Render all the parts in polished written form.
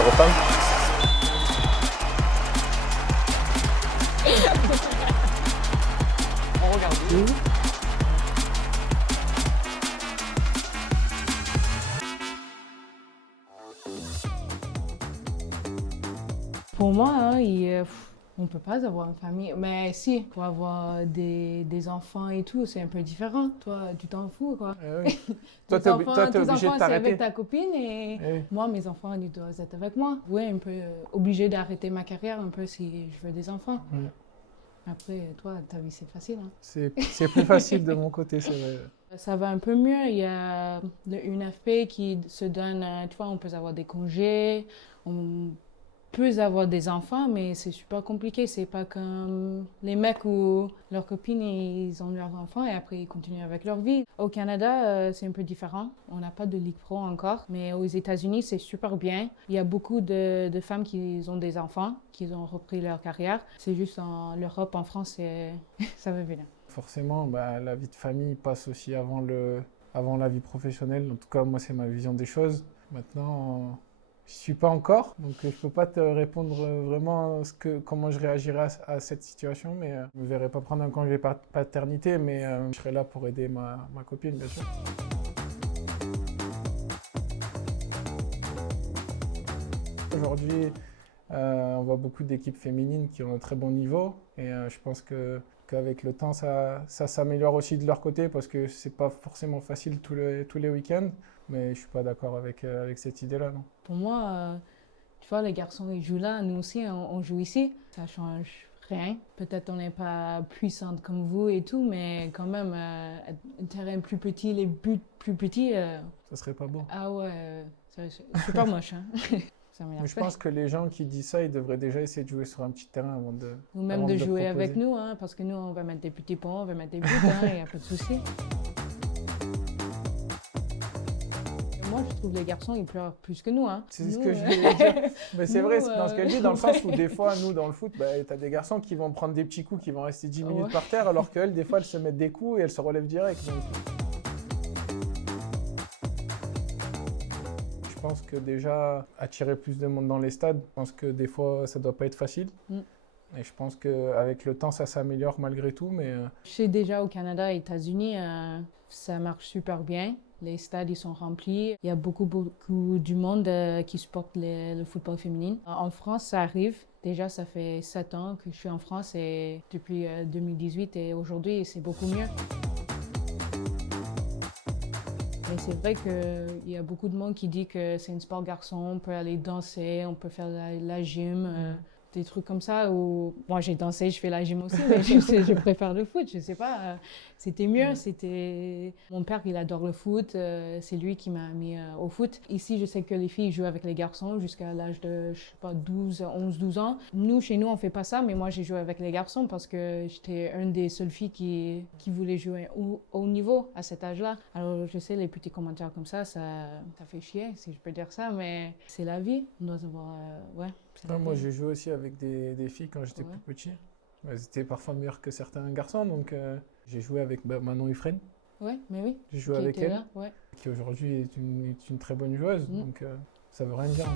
aux femmes. On regarde. Pour moi, hein, on ne peut pas avoir une famille. Mais si, pour avoir des enfants et tout, c'est un peu différent. Toi, tu t'en fous, quoi. Oui. Toi, Tes t'es enfants, obligé tes de enfants, c'est t'arrêter. avec ta copine et Oui. moi, mes enfants, ils doivent être avec moi. Oui, un peu obligé d'arrêter ma carrière un peu si je veux des enfants. Oui. Après, toi, ta vie, c'est facile. Hein. C'est plus facile de mon côté, c'est vrai. Ça va un peu mieux. Il y a le UNFP qui se donne, tu vois, on peut avoir des congés, on peut avoir des enfants, mais c'est super compliqué. C'est pas comme les mecs où leurs copines, ils ont leurs enfants et après ils continuent avec leur vie. Au Canada, c'est un peu différent. On n'a pas de Ligue Pro encore, mais aux États-Unis, c'est super bien. Il y a beaucoup de femmes qui ont des enfants, qui ont repris leur carrière. C'est juste en l'Europe, en France, ça va bien. Forcément, la vie de famille passe aussi avant la vie professionnelle. En tout cas, moi, c'est ma vision des choses. Maintenant, je ne suis pas encore, donc je ne peux pas te répondre vraiment comment je réagirais à cette situation, mais je ne me verrai pas prendre un congé paternité, mais je serai là pour aider ma copine, bien sûr. Aujourd'hui, on voit beaucoup d'équipes féminines qui ont un très bon niveau, et je pense qu'avec le temps, ça s'améliore aussi de leur côté, parce que c'est pas forcément facile tous les week-ends, mais je suis pas d'accord avec cette idée-là, non. Pour moi, tu vois, les garçons, ils jouent là, nous aussi, on joue ici. Ça change rien. Peut-être on n'est pas puissante comme vous et tout, mais quand même, un terrain plus petit, les buts plus petits. Ça serait pas beau. Ah ouais, c'est super moche, hein. Mais je pense que les gens qui disent ça, ils devraient déjà essayer de jouer sur un petit terrain avant de. Ou même de jouer avec nous, hein, parce que nous, on va mettre des petits ponts, on va mettre des buts, il n'y a pas de souci. Moi, je trouve les garçons, ils pleurent plus que nous. Hein. C'est ce que je voulais dire. Mais c'est vrai, c'est dans ce qu'elle dit, dans le sens où des fois, nous, dans le foot, tu as des garçons qui vont prendre des petits coups, qui vont rester 10 minutes par terre, alors qu'elles, des fois, elles se mettent des coups et elles se relèvent direct. Donc. Je pense que déjà, attirer plus de monde dans les stades, je pense que des fois, ça ne doit pas être facile. Et je pense qu'avec le temps, ça s'améliore malgré tout. Mais je sais déjà au Canada et aux États-Unis, ça marche super bien. Les stades, ils sont remplis. Il y a beaucoup du monde qui supporte le football féminin. En France, ça arrive. Déjà, ça fait 7 ans que je suis en France et depuis 2018 et aujourd'hui, c'est beaucoup mieux. Mais c'est vrai qu'il y a beaucoup de monde qui dit que c'est un sport garçon, on peut aller danser, on peut faire la gym, des trucs comme ça. Où moi, j'ai dansé, je fais la gym aussi, mais je préfère le foot, je sais pas. C'était mieux, Mon père, il adore le foot, c'est lui qui m'a mis au foot. Ici, je sais que les filles jouent avec les garçons jusqu'à l'âge de, je sais pas, 11-12 ans. Nous, chez nous, on fait pas ça, mais moi, j'ai joué avec les garçons parce que j'étais une des seules filles qui voulait jouer au haut niveau à cet âge-là. Alors, je sais, les petits commentaires comme ça fait chier, si je peux dire ça, mais c'est la vie. On doit avoir, moi, j'ai joué aussi avec des filles quand j'étais plus petit. Elles étaient parfois meilleures que certains garçons, donc j'ai joué avec Manon Hufren. Ouais, mais oui. J'ai joué avec elle, là, qui aujourd'hui est une très bonne joueuse, donc ça veut rien dire.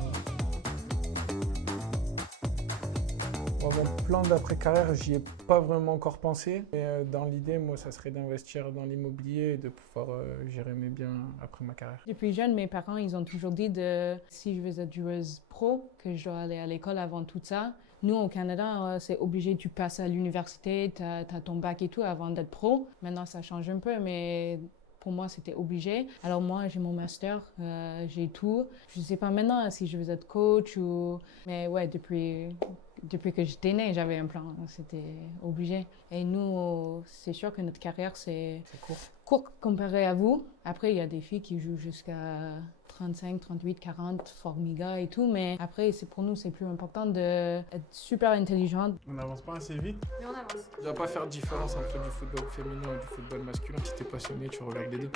Mon plan d'après-carrière, j'y ai pas vraiment encore pensé. Mais dans l'idée, moi, ça serait d'investir dans l'immobilier et de pouvoir gérer mes biens après ma carrière. Depuis jeune, mes parents, ils ont toujours dit si je veux être joueuse pro, que je dois aller à l'école avant tout ça. Nous, au Canada, c'est obligé, tu passes à l'université, tu as ton bac et tout avant d'être pro. Maintenant, ça change un peu, mais pour moi, c'était obligé. Alors moi, j'ai mon master, j'ai tout. Je ne sais pas maintenant si je veux être coach ou... Mais ouais, depuis que j'étais née, j'avais un plan. C'était obligé. Et nous, c'est sûr que notre carrière, c'est court comparé à vous. Après, il y a des filles qui jouent jusqu'à 35, 38, 40, Formiga et tout. Mais après, pour nous, c'est plus important d'être super intelligente. On n'avance pas assez vite. Mais on avance. Tu ne dois pas faire de différence entre du football féminin et du football masculin. Si tu es passionné, tu regardes les deux.